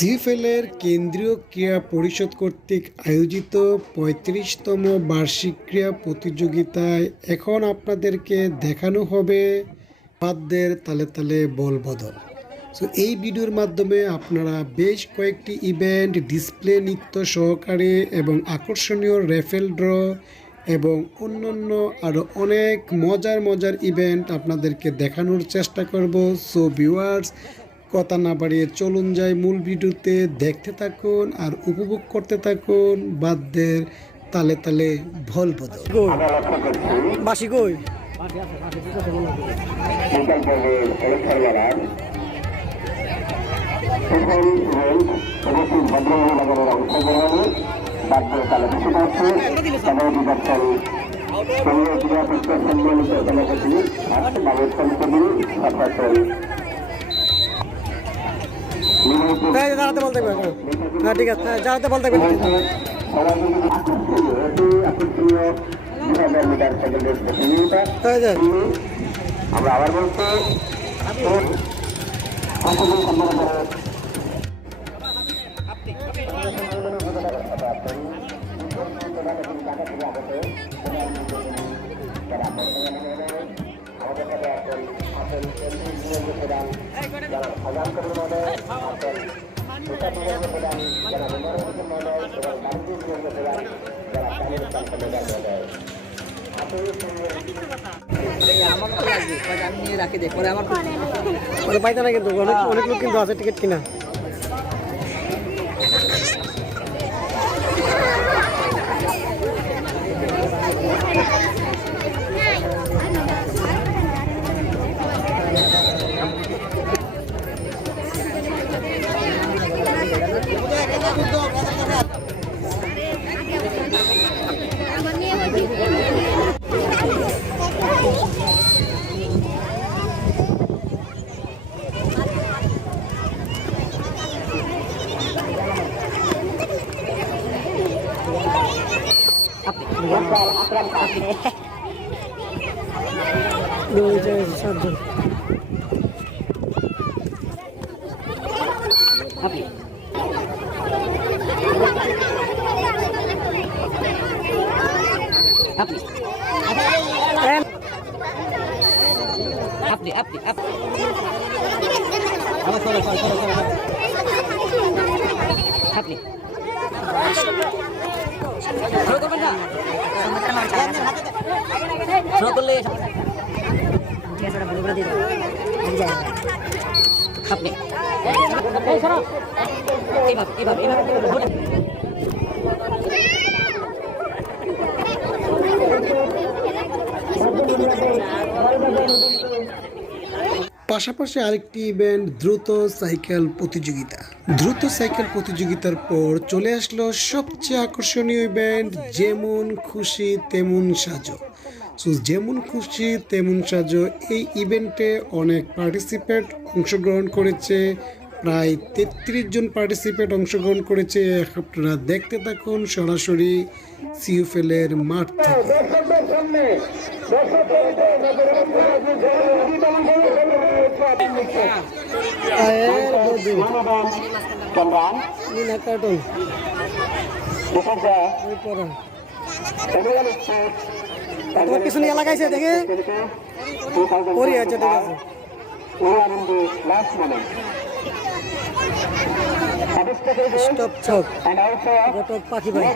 সিএফএলের কেন্দ্রীয় ক্রীড়া পরিষদ কর্তৃক আয়োজিত ৩৫তম বার্ষিক ক্রীড়া প্রতিযোগিতায় এখন আপনাদেরকে দেখানো হবে বাদ্যের তালে তালে বল বদল। এই ভিডিওর মাধ্যমে আপনারা বেশ কয়েকটি ইভেন্ট, ডিসপ্লে, নৃত্য সহকারে এবং আকর্ষণীয় রেফেল ড্র এবং অন্যান্য আরও অনেক মজার ইভেন্ট আপনাদেরকে দেখানোর চেষ্টা করব। সো ভিউয়ার্স, কথা না বাড়িয়ে চলুন যাই মূল ভিডিওতে, দেখতে থাকুন আর উপভোগ করতে থাকুন বাদ্যের তালে তালে বল বদল। বাসি কই দাঁড়াতে বলতে হ্যাঁ ঠিক আছে, দাঁড়াতে বলতে আমরা আবার বলছি পাইতে না, কিন্তু অনেক লোক কিন্তু আছে টিকিট কিনা। সাতজন পাশাপাশি আরেকটি ইভেন্ট দ্রুত সাইকেল প্রতিযোগিতা। দ্রুত সাইকেল প্রতিযোগিতার পর চলে আসলো সবচেয়ে আকর্ষণীয় ইভেন্ট যেমন খুশি তেমন সাজো। যেমন খুশি তেমন সাজো এই ইভেন্টে অনেক পার্টিসিপেন্ট অংশগ্রহণ করেছে, প্রায় ৩৩ জন পার্টিসিপেন্ট অংশগ্রহণ করেছে। আপনারা দেখতে থাকুন সরাসরি সিএফএলের মাঠ থেকে। তোমার পিছনে লাগাইছে দেখে ওরই আছে, ঠিক আছে। স্টপ ছক গটক পাখি ভাই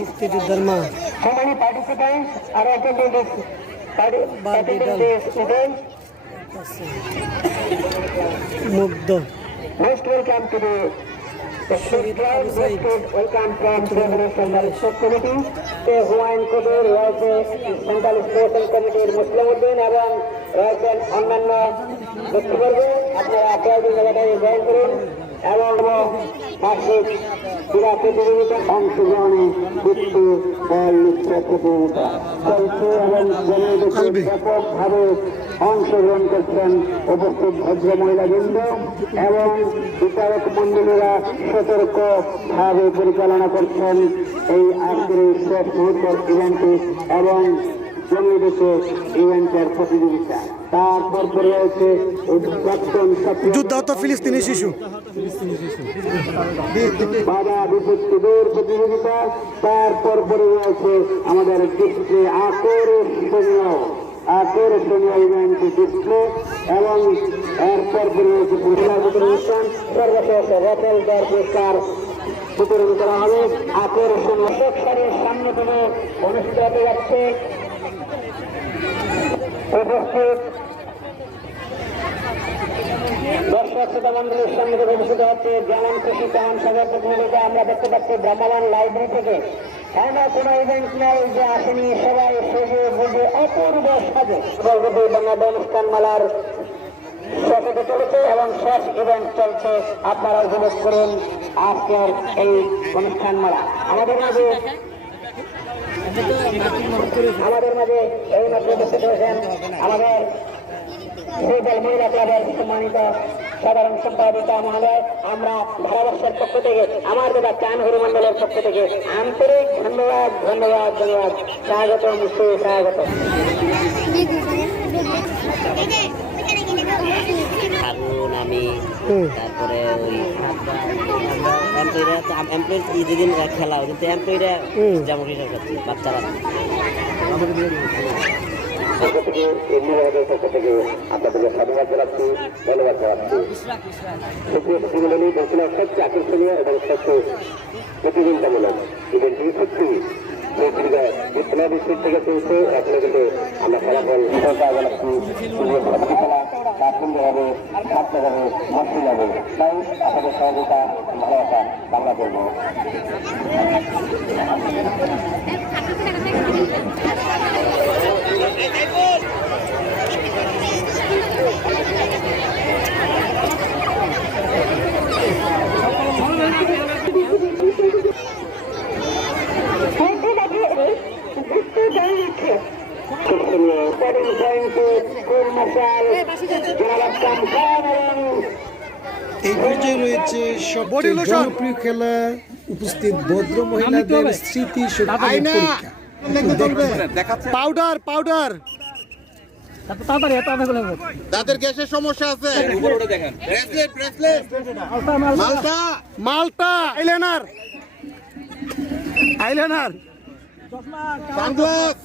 মুক্তিযোদ্ধার মা মুগ্ধ welcome from Central Sport Committee, the Hawaiian Kodur, রয়েছে Central Sports Committee মুসলিমউদ্দিন এবং রয়েছেন অন্যান্য ব্যক্তিবর্গ। আপনারা আপনাদের জায়গাটায় জয়েন করুন এবং বার্ষিক ক্রীড়া প্রতিযোগিতা অংশগ্রহণে নৃত্য বল নৃত্য প্রতিযোগিতা চলছে এবং ব্যাপকভাবে অংশগ্রহণ করছেন উপস্থিত ভদ্র মহিলাবৃন্দ এবং বিচারক মন্ডলীরা সতর্কভাবে পরিচালনা করছেন এই আজকের শেষ মুহূর্তের ইভেন্টে এবং জমিয়ে দিচ্ছে ইভেন্টের প্রতিযোগিতা। তারপর রয়েছে প্রাক্তন যুদ্ধাহত ফিলিস্তিনি শিশু বাধা বিপত্তি দূর প্রতিযোগিতা। তারপর রয়েছে আমাদের ডিসপ্লে আকর্ষণীয় ইভেন্ট ডিসপ্লে এবং এরপর রয়েছে পুরস্কার বিতরণ অনুষ্ঠান। সর্বশেষ রেফেল দেওয়ার পুরস্কার বিতরণ করা হবে। আকর্ষণীয় সারির সামনে থেকে অনুষ্ঠিত হতে যাচ্ছে। উপস্থিত দর্শক শ্রোতা মন্ডলীর সামনে থেকে অনুষ্ঠিত হচ্ছে যেমন খুশি তেমন সাগর প্রতিযোগিতা। আমরা দেখতে পাচ্ছি ব্রহ্মবান লাইব্রেরি থেকে এমন কোন ইভেন্ট নেই যে আসেনি, সবাই সেজে বুঝে অপূর্ব সাজে বাংলাদেশ অনুষ্ঠান মালার শেষ হতে চলেছে এবং শেষ ইভেন্ট চলছে। আপনারা উপভোগ করুন আজকের এই অনুষ্ঠান মালা। আমাদের মাঝে এই মাত্র উপস্থিত হয়েছেন আমাদের শ্রীদল মহিলা ক্লাবের সম্মানিত সাধারণ সম্পাদিকা মহোদয়। আমরা ভারতবর্ষের পক্ষ থেকে, আমার দাদা চান হরিমন্ডলের পক্ষ থেকে আন্তরিক ধন্যবাদ ধন্যবাদ ধন্যবাদ। স্বাগতম, সুস্বাগত। হারুন, আমি, তারপরে ওই এমপ্লয়ি যেদিন খেলা হয় কিন্তু এমপ্লয়িরা যেমন বাচ্চারা পক্ষ থেকে এমনিভাবের পক্ষ থেকে আপনাদেরকে সাধুবাদ জানাচ্ছি, ধন্যবাদ জানাচ্ছি। সুপ্রিয় বলছিলাম সবচেয়ে আকর্ষণীয় এবং সবচেয়ে প্রতিযোগিতামূলক ইভেন্টটি সত্যি বিপ্লব বিশ্বের থেকে চলছে। এখনো কিন্তু আমরা ফলাফল জানাচ্ছি। খেলা তার সুন্দর হবে, ছাত্র হবে, মসৃণ হবে। তাই আপনাদের সহযোগিতা ভালোবাসা কামনা করব। এই পর্যায়ে রয়েছে সবচেয়ে জনপ্রিয় খেলা, উপস্থিত ভদ্র মহিলাদের স্মৃতি শক্তি পরীক্ষা। পাউডার পাউডার তাদের গ্যাসের সমস্যা আছে। মালটা মালটা আইলাইনার আইলাইনার সানগ্লাস,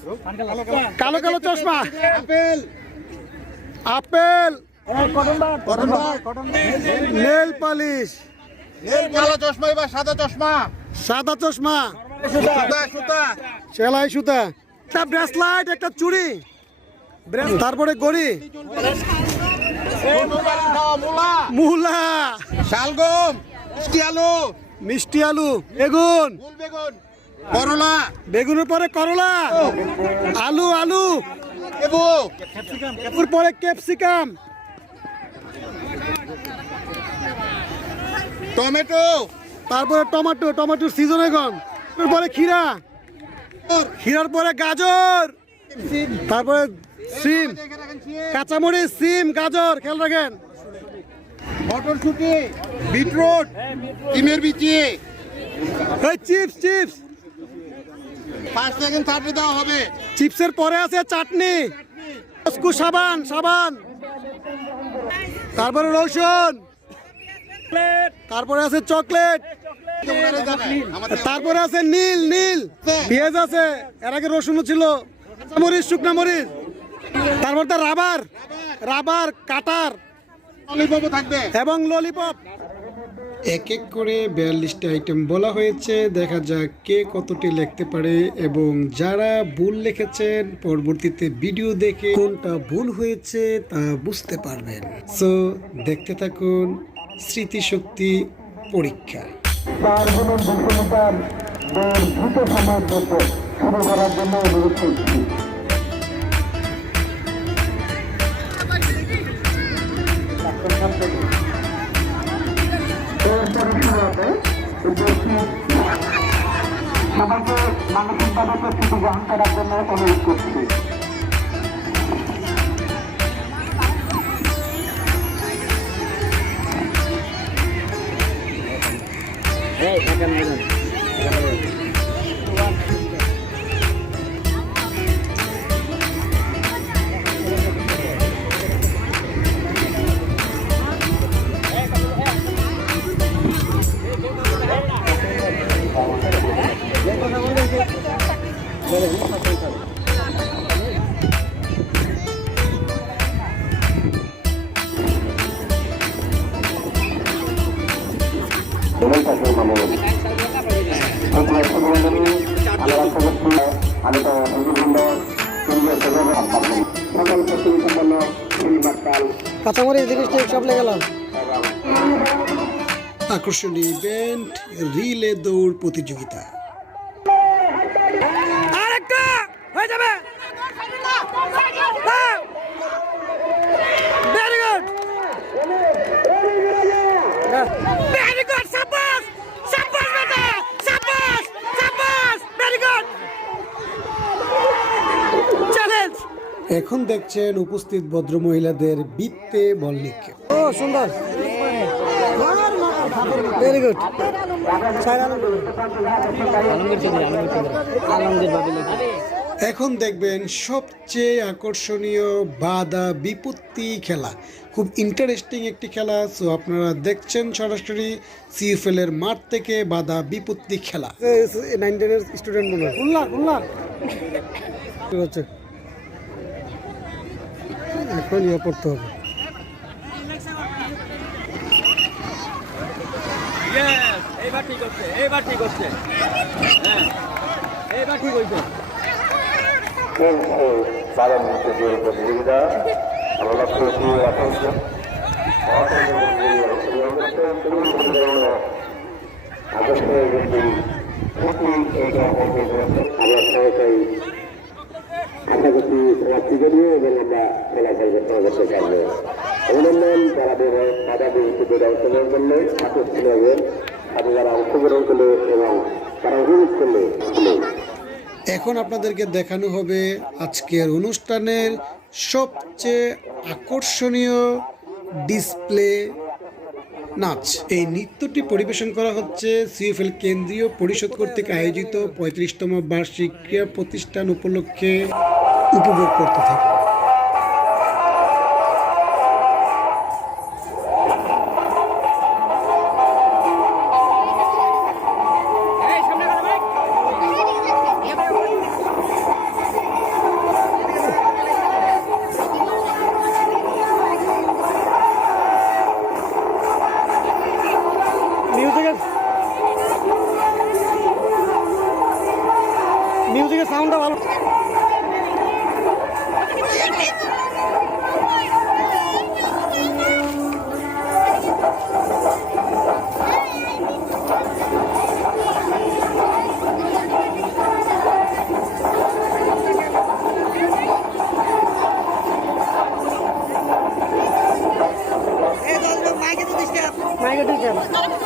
কালো কালো চশমা, apple, apple, cotton bud, nail polish, কালো চশমা বা সাদা চশমা, সাদা চশমা, সুতা সুতা, সেলাই সুতা, একটা ব্রেসলাইট, একটা চুড়ি, তারপরে গড়ি, মূলা, মুলা, শালগম, মিষ্টি আলু, মিষ্টি আলু, বেগুন, ফুল বেগুন, করলা, বেগুনের পরে করলা, আলু আলু, লেবু, ওর পরে ক্যাপসিকাম, টমেটো, তারপরে টমেটো, টমেটোর সিজন এখন, তারপরে ক্ষীরা, ক্ষীরার পরে গাজর, তারপরে সিম, কাঁচামরিচ, সিম, গাজর, খেয়াল রাখেন, মটরশুঁটি, বিটরুট, ডিমের বিচি, এই চিপস, চিপস, 5 সেকেন্ড থার্টি দেওয়া হবে। চিপসের পরে আছে চাটনি, সাবান, সাবান, তারপরে রসুন, তারপরে আছে চকলেট, তারপরে আছে নীল, নীল পেঁয়াজ আছে, এর আগে রসুনও ছিল, মরিচ, শুকনা মরিচ, তারপর তো রাবার, রাবার কাটার, ললিপপ থাকবে এবং ললিপপ। এক এক করে 42টা আইটেম বলা হয়েছে। দেখা যাক কে কতটি লিখতে পারে, এবং যারা ভুল লিখেছেন পরবর্তীতে ভিডিও দেখে কোনটা ভুল হয়েছে তা বুঝতে পারবেন। সো দেখতে থাকুন স্মৃতিশক্তি পরীক্ষা। দ্রুত সময়ের মধ্যে শুরু করার জন্য অনুরোধ করছি। সবাইকে মানসিকভাবে প্রস্তুতি গ্রহণ করার জন্য অনুরোধ করছি। বলেই থাকেন মানুষ। আমরা আশা করছি আমি তো বিভিন্ন কেন্দ্রীয় সকল প্রতিনিধি সম্পন্ন পরিবারকাল কাঁচামরিচ জিনিসটা সব লেগে গেলাম। আকর্ষণীয় ইভেন্ট রিলে দৌড় প্রতিযোগিতা। আরেকটা হয়ে যাবে। ভেরি গুড, ভেরি গুড, সাবাস সাবাস বেটা, সাবাস সাবাস, ভেরি গুড, চ্যালেঞ্জ। এখন দেখছেন উপস্থিত ভদ্র মহিলাদের বৃত্তে বল নিক্ষেপ। ও সুন্দর, ভেরি গুড। এখন দেখবেন সবচেয়ে আকর্ষণীয় বাধা বিপত্তি খেলা। খুব ইন্টারেস্টিং একটি খেলা। সো আপনারা দেখছেন সরাসরি সিএফএল এর মাঠ থেকে বাধা বিপত্তি খেলা। 9-10 এর স্টুডেন্ট মনে হয়। হচ্ছে এখন ইয়ে পড়তে হবে। এইবার ঠিক হচ্ছে, এইবার ঠিক হচ্ছে, হ্যাঁ এইবার ঠিক হয়েছে। বারো মিনিটের প্রতিযোগিতা আমরা লক্ষ্য করছি আকর্ষণীয় ব্যক্তি আমরা সবাই আশা করছি সমাপ্তি করিয়ে এবং আমরা খেলা পরিবর্তন করতে পারবো। অভিনন্দন যারা বাধা বিপত্তিতে অংশগ্রহণ করলে আকর্ষণীয় হবে, তাদের যারা অংশগ্রহণ করলে এবং তারা উপভোগ করলে। এখন আপনাদেরকে দেখানো হবে আজকের অনুষ্ঠানের সবচেয়ে আকর্ষণীয় ডিসপ্লে নাচ। এই নৃত্যটি পরিবেশন করা হচ্ছে সিএফএল কেন্দ্রীয় পরিষদ কর্তৃক আয়োজিত 35তম বার্ষিক ক্রীড়া প্রতিষ্ঠান উপলক্ষে। উপভোগ করতে থাকুন। মিউজিকের সাউন্ডটা ভালো।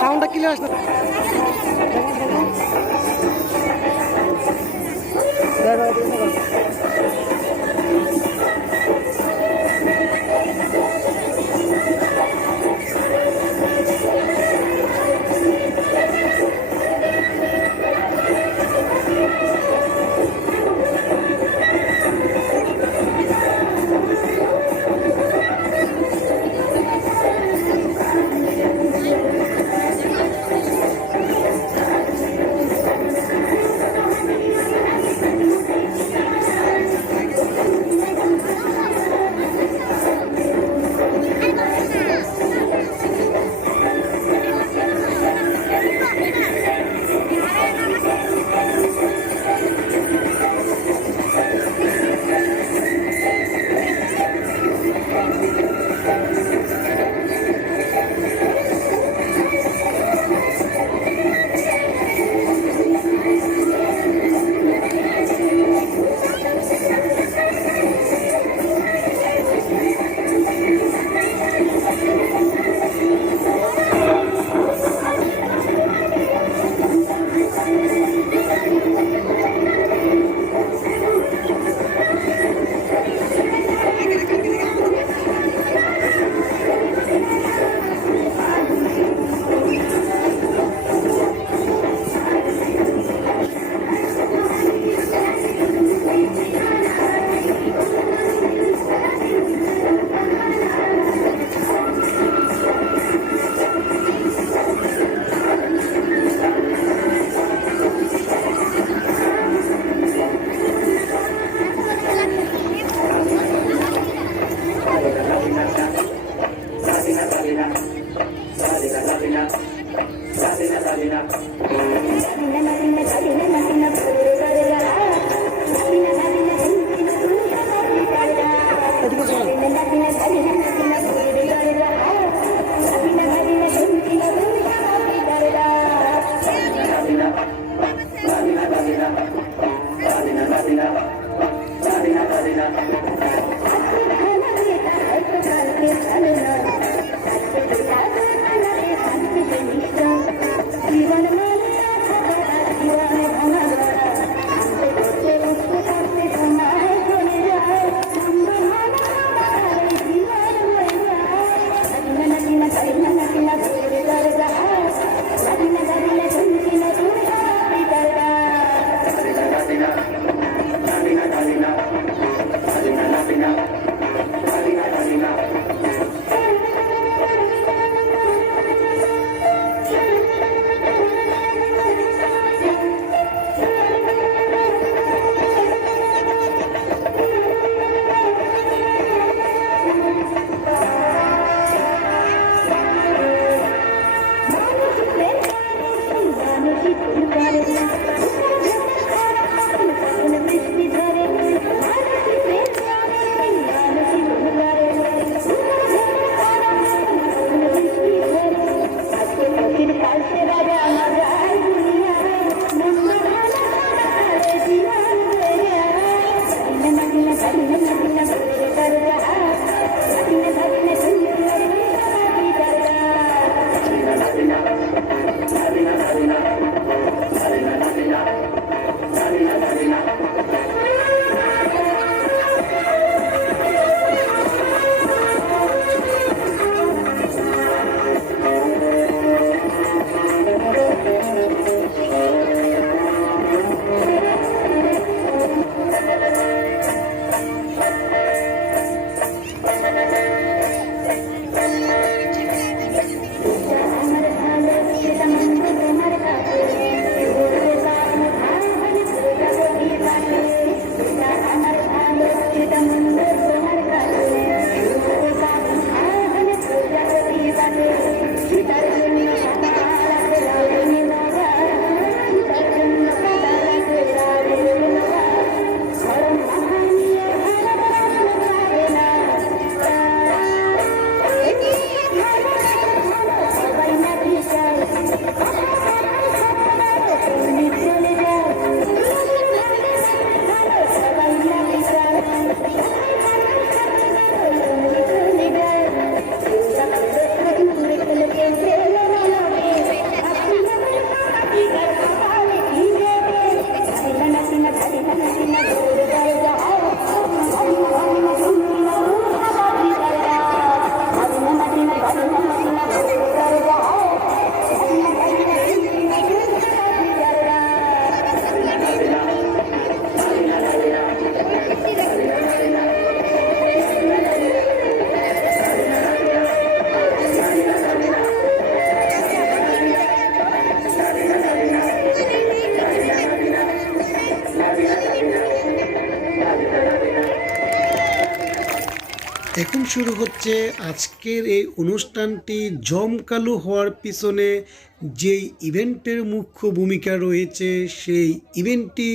সাউন্ডটা ক্লিয়ার আসছে। শুরু হচ্ছে। আজকের এই অনুষ্ঠানটি জমকালো হওয়ার পিছনে যেই ইভেন্টের মুখ্য ভূমিকা রয়েছে সেই ইভেন্টটি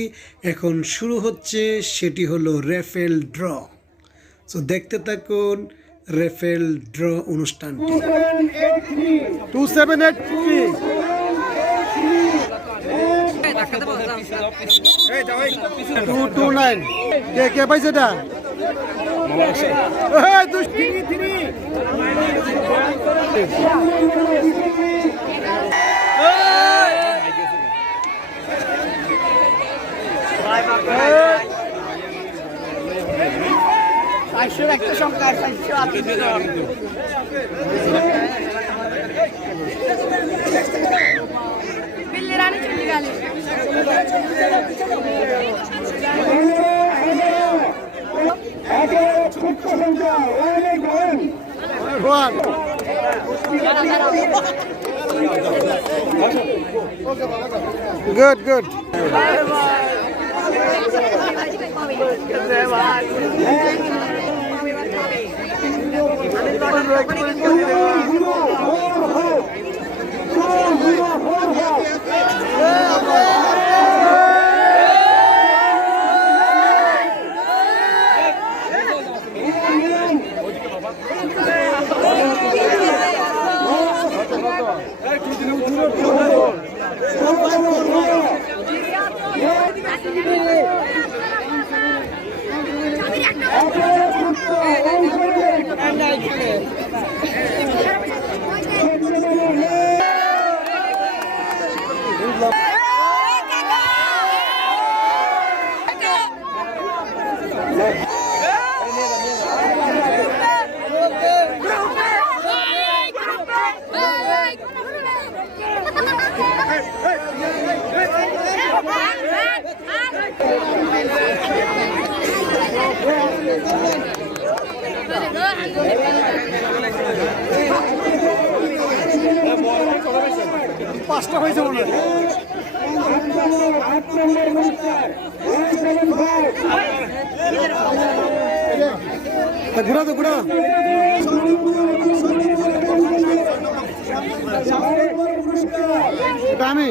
এখন শুরু হচ্ছে, সেটি হলো রেফেল ড্র। সো দেখতে থাকুন রেফেল ড্র অনুষ্ঠানটি। 2783 229 কে পাইছে এটা একটা সংখ্যা बिल्ली रानी चुन निकाली গুড গুড পাঁচটা হয়েছে মনে হয়। ঘুরা তো ঘুরা আমি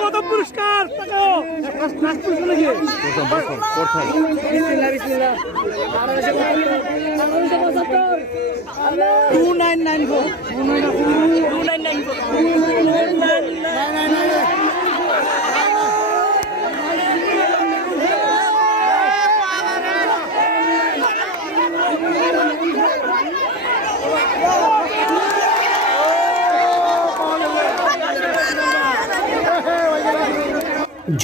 কত পুরস্কার 2999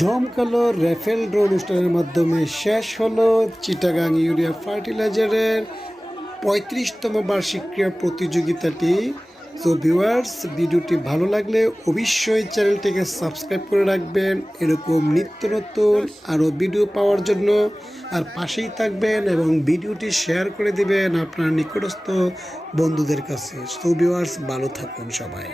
জমকালো রেফেল ড্র অনুষ্ঠানের মাধ্যমে শেষ হলো চিটাগাং ইউরিয়া ফার্টিলাইজারের 35তম বার্ষিক ক্রীড়া প্রতিযোগিতাটি। তো ভিউয়ার্স, ভিডিওটি ভালো লাগলে অবশ্যই চ্যানেলটিকে সাবস্ক্রাইব করে রাখবেন এরকম নিত্য নতুন আরও ভিডিও পাওয়ার জন্য, আর পাশেই থাকবেন এবং ভিডিওটি শেয়ার করে দিবেন আপনার নিকটস্থ বন্ধুদের কাছে। তো ভিউয়ার্স, ভালো থাকুন সবাই।